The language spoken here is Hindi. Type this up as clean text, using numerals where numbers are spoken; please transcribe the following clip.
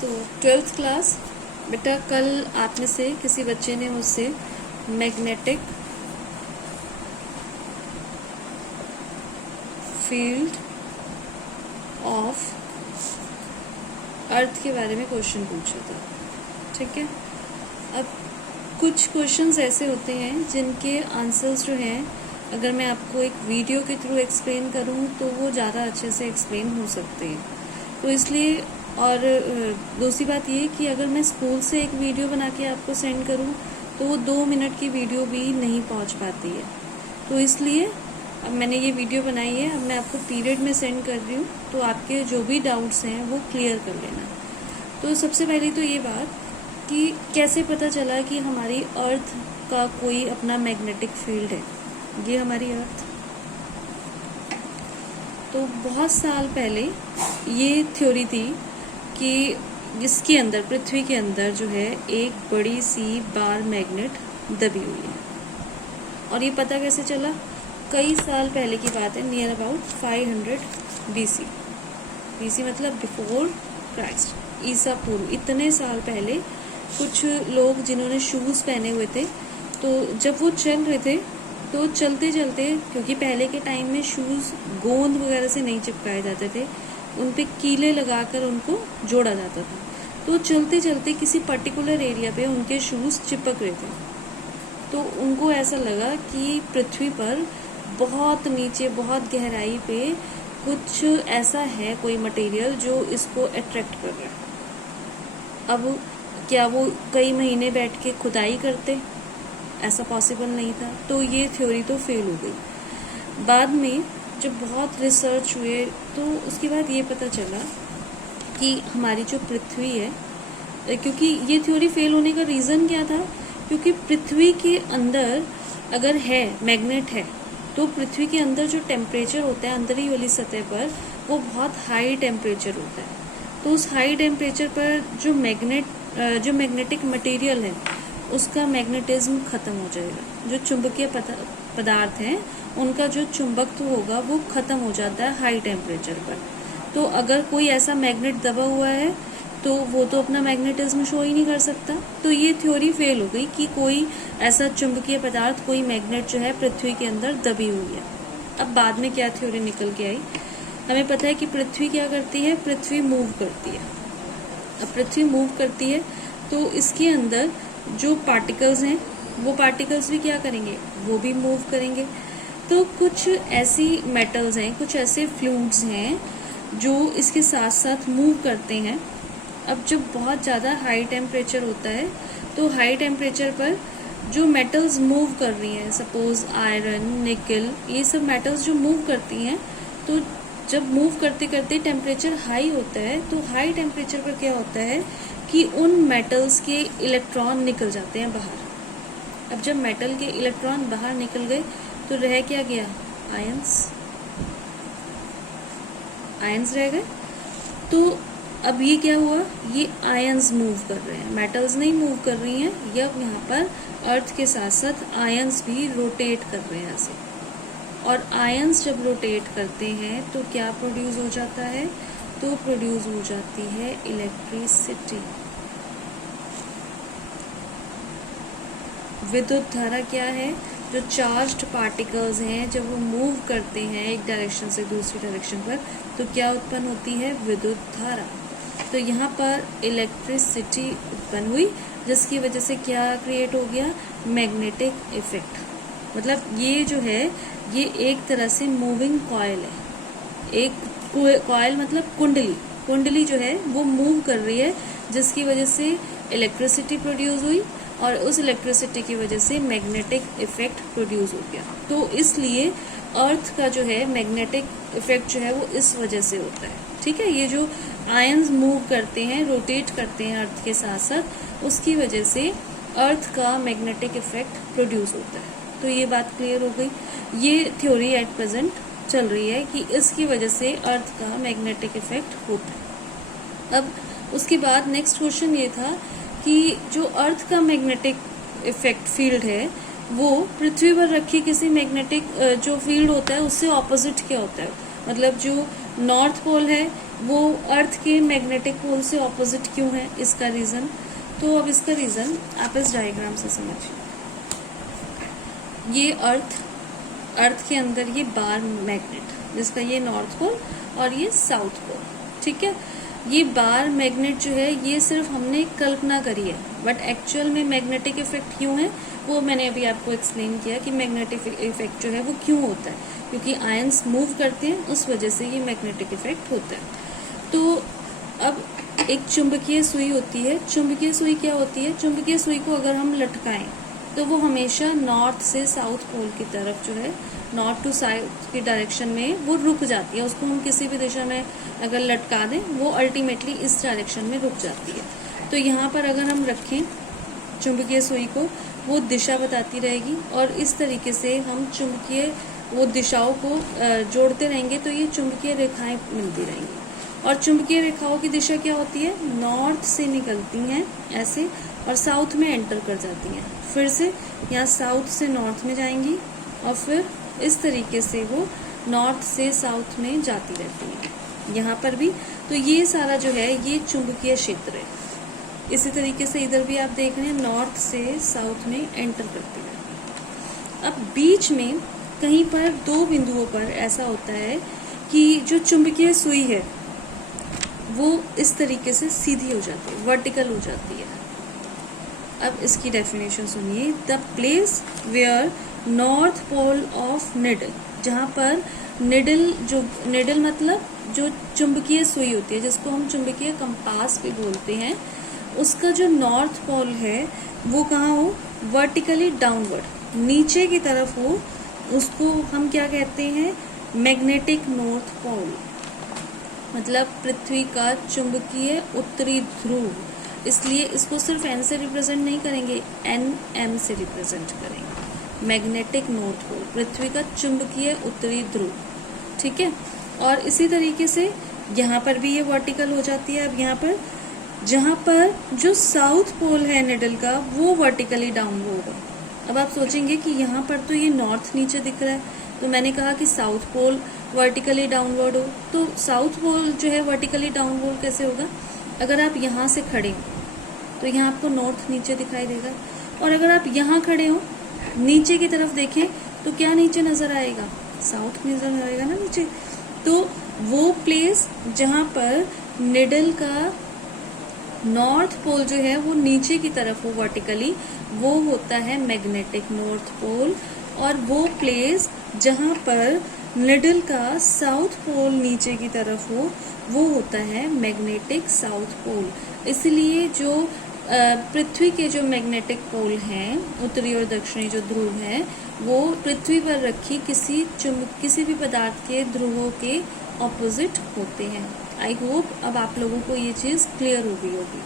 तो 12th क्लास बेटा, कल आप में से किसी बच्चे ने मुझसे मैग्नेटिक फील्ड ऑफ अर्थ के बारे में क्वेश्चन पूछा था। ठीक है, अब कुछ क्वेश्चंस ऐसे होते हैं जिनके आंसर्स जो हैं, अगर मैं आपको एक वीडियो के थ्रू एक्सप्लेन करूं तो वो ज़्यादा अच्छे से एक्सप्लेन हो सकते हैं। तो इसलिए, और दूसरी बात ये कि अगर मैं स्कूल से एक वीडियो बना के आपको सेंड करूं तो वो 2 मिनट की वीडियो भी नहीं पहुंच पाती है। तो इसलिए अब मैंने ये वीडियो बनाई है, अब मैं आपको पीरियड में सेंड कर रही हूँ, तो आपके जो भी डाउट्स हैं वो क्लियर कर लेना। तो सबसे पहले तो ये बात कि कैसे पता चला कि हमारी अर्थ का कोई अपना मैग्नेटिक फील्ड है। ये हमारी अर्थ, तो बहुत साल पहले ये थ्योरी थी कि जिसके अंदर, पृथ्वी के अंदर जो है, एक बड़ी सी बार मैग्नेट दबी हुई है। और ये पता कैसे चला? कई साल पहले की बात है, नियर अबाउट 500 BC। BC मतलब बिफोर क्राइस्ट, ईसा पूर्व। इतने साल पहले कुछ लोग जिन्होंने शूज़ पहने हुए थे, तो जब वो चल रहे थे तो चलते चलते, क्योंकि पहले के टाइम में शूज़ गोंद वगैरह से नहीं चिपकाए जाते थे, उन पे कीले लगाकर उनको जोड़ा जाता था। तो चलते चलते किसी पर्टिकुलर एरिया पे उनके शूज़ चिपक रहे थे, तो उनको ऐसा लगा कि पृथ्वी पर बहुत नीचे, बहुत गहराई पे कुछ ऐसा है, कोई मटेरियल जो इसको अट्रैक्ट कर रहा है। अब क्या वो कई महीने बैठ के खुदाई करते? ऐसा पॉसिबल नहीं था। तो ये थ्योरी तो फेल हो गई। बाद में जब बहुत रिसर्च हुए तो उसके बाद ये पता चला कि हमारी जो पृथ्वी है, क्योंकि ये थ्योरी फेल होने का रीज़न क्या था? क्योंकि पृथ्वी के अंदर अगर है, मैग्नेट है, तो पृथ्वी के अंदर जो टेम्परेचर होता है अंदरी वाली सतह पर, वो बहुत हाई टेम्परेचर होता है। तो उस हाई टेम्परेचर पर जो मैग्नेटिक मटेरियल है, उसका मैग्नेटिज्म खत्म हो जाएगा। जो चुंबकीय पदार्थ हैं, उनका जो चुंबकत्व होगा वो खत्म हो जाता है हाई टेम्परेचर पर। तो अगर कोई ऐसा मैग्नेट दबा हुआ है तो वो तो अपना मैग्नेटिज्म शो ही नहीं कर सकता। तो ये थ्योरी फेल हो गई कि कोई ऐसा चुंबकीय पदार्थ, कोई मैग्नेट जो है पृथ्वी के अंदर दबी हुई है। अब बाद में क्या थ्योरी निकल के आई? हमें पता है कि पृथ्वी क्या करती है, पृथ्वी मूव करती है। अब पृथ्वी मूव करती है तो इसके अंदर जो पार्टिकल्स हैं, वो पार्टिकल्स भी क्या करेंगे, वो भी मूव करेंगे। तो कुछ ऐसी मेटल्स हैं, कुछ ऐसे फ्लूइड्स हैं जो इसके साथ साथ मूव करते हैं। अब जब बहुत ज़्यादा हाई टेम्परेचर होता है, तो हाई टेम्परेचर पर जो मेटल्स मूव कर रही हैं, सपोज आयरन, निकल, ये सब मेटल्स जो मूव करती हैं, तो जब मूव करते करते टेम्परेचर हाई होता है, तो हाई टेम्परेचर पर क्या होता है कि उन मेटल्स के इलेक्ट्रॉन निकल जाते हैं बाहर। अब जब मेटल के इलेक्ट्रॉन बाहर निकल गए तो रह क्या गया? आयंस रह गए। तो अब ये क्या हुआ? ये आयंस मूव कर रहे हैं, मेटल्स नहीं मूव कर रही हैं। अब यहाँ पर अर्थ के साथ साथ आयंस भी रोटेट कर रहे हैं ऐसे। और आयंस जब रोटेट करते हैं तो क्या प्रोड्यूस हो जाता है? तो प्रोड्यूस हो जाती है इलेक्ट्रिसिटी। विद्युत धारा क्या है? जो चार्ज्ड पार्टिकल्स हैं, जब वो मूव करते हैं एक डायरेक्शन से दूसरी डायरेक्शन पर, तो क्या उत्पन्न होती है? विद्युत धारा। तो यहाँ पर इलेक्ट्रिसिटी उत्पन्न हुई, जिसकी वजह से क्या क्रिएट हो गया? Magnetic effect. मतलब ये जो है, ये एक तरह से मूविंग कॉइल है। एक कॉइल मतलब कुंडली जो है वो मूव कर रही है, जिसकी वजह से इलेक्ट्रिसिटी प्रोड्यूस हुई, और उस इलेक्ट्रिसिटी की वजह से मैग्नेटिक इफेक्ट प्रोड्यूस हो गया। तो इसलिए अर्थ का जो है मैग्नेटिक इफेक्ट जो है वो इस वजह से होता है। ठीक है, ये जो आयंस मूव करते हैं, रोटेट करते हैं अर्थ के साथ साथ, उसकी वजह से अर्थ का मैग्नेटिक इफेक्ट प्रोड्यूस होता है। तो ये बात क्लियर हो गई। ये थ्योरी एट प्रेजेंट चल रही है कि इसकी वजह से अर्थ का मैग्नेटिक इफेक्ट होता है। अब उसके बाद नेक्स्ट क्वेश्चन ये था कि जो अर्थ का मैग्नेटिक इफेक्ट फील्ड है, वो पृथ्वी पर रखी किसी मैग्नेटिक जो फील्ड होता है उससे ऑपोजिट क्या होता है? मतलब जो नॉर्थ पोल है वो अर्थ के मैग्नेटिक पोल से ऑपोजिट क्यों है, इसका रीज़न। तो अब इसका रीज़न आप इस डायग्राम से समझिए। ये अर्थ के अंदर ये बार मैग्नेट, जिसका ये नॉर्थ पोल और ये साउथ पोल, ठीक है। ये बार मैग्नेट जो है ये सिर्फ हमने कल्पना करी है, बट एक्चुअल में मैग्नेटिक इफेक्ट क्यों है वो मैंने अभी आपको एक्सप्लेन किया कि मैग्नेटिक इफेक्ट जो है वो क्यों होता है, क्योंकि आयंस मूव करते हैं, उस वजह से ये मैग्नेटिक इफेक्ट होता है। तो अब एक चुंबकीय सुई होती है। चुंबकीय सुई क्या होती है, चुंबकीय सुई को अगर हम लटकाएं तो वो हमेशा नॉर्थ से साउथ पोल की तरफ जो है, नॉर्थ टू साउथ की डायरेक्शन में वो रुक जाती है। उसको हम किसी भी दिशा में अगर लटका दें वो अल्टीमेटली इस डायरेक्शन में रुक जाती है। तो यहाँ पर अगर हम रखें चुंबकीय सुई को, वो दिशा बताती रहेगी और इस तरीके से हम चुंबकीय वो दिशाओं को जोड़ते रहेंगे तो ये चुंबकीय रेखाएं मिलती रहेंगी। और चुंबकीय रेखाओं की दिशा क्या होती है, नॉर्थ से निकलती हैं ऐसे और साउथ में एंटर कर जाती हैं। फिर से यहाँ साउथ से नॉर्थ में जाएंगी और फिर इस तरीके से वो नॉर्थ से साउथ में जाती रहती हैं। यहाँ पर भी तो ये सारा जो है ये चुंबकीय क्षेत्र है। इसी तरीके से इधर भी आप देख रहे हैं नॉर्थ से साउथ में एंटर करती है। अब बीच में कहीं पर दो बिंदुओं पर ऐसा होता है कि जो चुंबकीय सुई है वो इस तरीके से सीधी हो जाती है, वर्टिकल हो जाती है। अब इसकी डेफिनेशन सुनिए। The place where north pole of needle, जहाँ पर निडल मतलब जो चुंबकीय सुई होती है, जिसको हम चुंबकीय कंपास भी बोलते हैं, उसका जो नॉर्थ पोल है वो कहाँ हो, वर्टिकली डाउनवर्ड, नीचे की तरफ हो, उसको हम क्या कहते हैं, मैग्नेटिक नॉर्थ पोल। मतलब पृथ्वी का चुंबकीय उत्तरी ध्रुव। इसलिए इसको सिर्फ एन से रिप्रेजेंट नहीं करेंगे, एम से रिप्रेजेंट करेंगे। मैग्नेटिक नॉर्थ पोल, पृथ्वी का चुंबकीय उत्तरी ध्रुव, ठीक है। और इसी तरीके से यहाँ पर भी ये वर्टिकल हो जाती है। अब यहाँ पर जहाँ पर जो साउथ पोल है निडल का वो वर्टिकली डाउन होगा। अब आप सोचेंगे कि यहाँ पर तो ये नॉर्थ नीचे दिख रहा है, तो मैंने कहा कि साउथ पोल वर्टिकली डाउनवर्ड हो, तो साउथ पोल जो है वर्टिकली डाउनवर्ड कैसे होगा। अगर आप यहाँ से खड़े हो तो यहाँ आपको नॉर्थ नीचे दिखाई देगा, और अगर आप यहाँ खड़े हो नीचे की तरफ देखें तो क्या नीचे नजर आएगा, साउथ नजर आएगा ना नीचे। तो वो प्लेस जहाँ पर निडल का नॉर्थ पोल जो है वो नीचे की तरफ हो वर्टिकली, वो होता है मैग्नेटिक नॉर्थ पोल। और वो प्लेस जहाँ पर निडल का साउथ पोल नीचे की तरफ हो वो होता है मैग्नेटिक साउथ पोल। इसलिए जो पृथ्वी के जो मैग्नेटिक पोल हैं, उत्तरी और दक्षिणी जो ध्रुव हैं, वो पृथ्वी पर रखी किसी भी पदार्थ के ध्रुवों के ऑपोजिट होते हैं। आई होप अब आप लोगों को ये चीज़ क्लियर हो गई होगी।